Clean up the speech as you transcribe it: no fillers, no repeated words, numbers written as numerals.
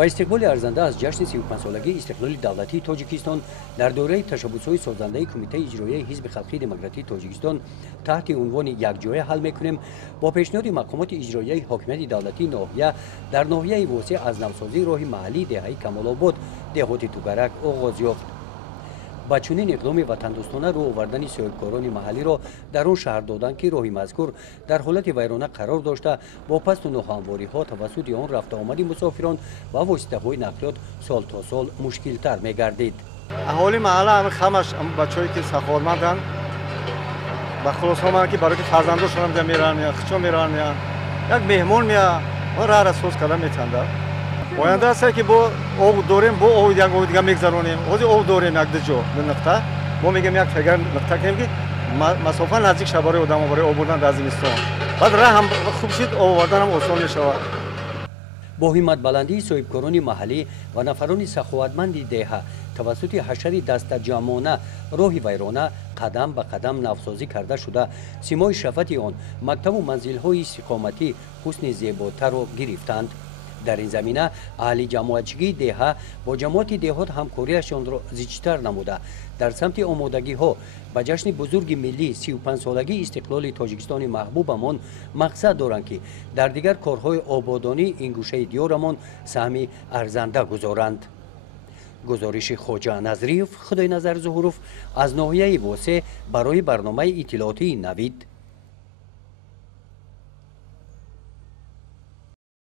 با استقبال ارزنده از جشن 35 سالگی استقلال دولتی تاجیکستان در دوره تشبث‌های سازنده کمیته اجرایی حزب خلقی دموکراتیک تاجیکستان تحت عنوان یک جای حل میکنیم با پیشنهاد مقامات اجرایی حاکمیت دولتی ناحیه در ناحیه واسع از نوسازی راه محلی دهه کمال‌آباد دهات توگرک آغاز یافت. با چنین اقدام وطندوستانه رو آوردن صاحبکاران محلی را در آن شهر دادند که راه مذکور در حالت ویرانه قرار داشته با پست و ناهمواری‌ها توسط آن رفت آمد مسافران و واسطه‌های نقلیات سال تا سال مشکل‌تر می‌گردید. اهالی محله همش بچه‌ای که سخاوتمندن با خلاص که برای که فرزنداشون هم میرن یا خچو میرن یا یک مهمون میاد و راه را سوز کردن میتونده. باید است که با او دوریم با او دیگه میگذرونیم. اوزی او دوریم یک دو جا نقطه. ما میگیم یک فگر نقطه کنیم که مسافت نزدیک شباره آدم برای آوردن در زمستان. بعد راه هم خوب شد آوردن هم آسان میشود. با همت بلندی صاحبکاران محلی و نفران سخاوتمند دهه توسط حشر دست جمعانه راه ویرانه قدم به قدم نوسازی کرده شده سیمای شفت آن مکتب و منزل‌های استقامتی حسن زیباتر را گرفتند. در این زمینه اهل جماعتچگی دهه با جماعت دهات همکاریشان را زیادتر نموده در سمت آمادگی ها به جشن بزرگ ملی 35 سالگی استقلال تاجیکستان محبوبمان مقصد دارند که در دیگر کارهای آبادانی این گوشه دیارمان سهمی ارزنده گذارند. گزارش خواجه نظریف خدای نظر ظهوروف از ناحیه واسع برای برنامه اطلاعاتی نوید.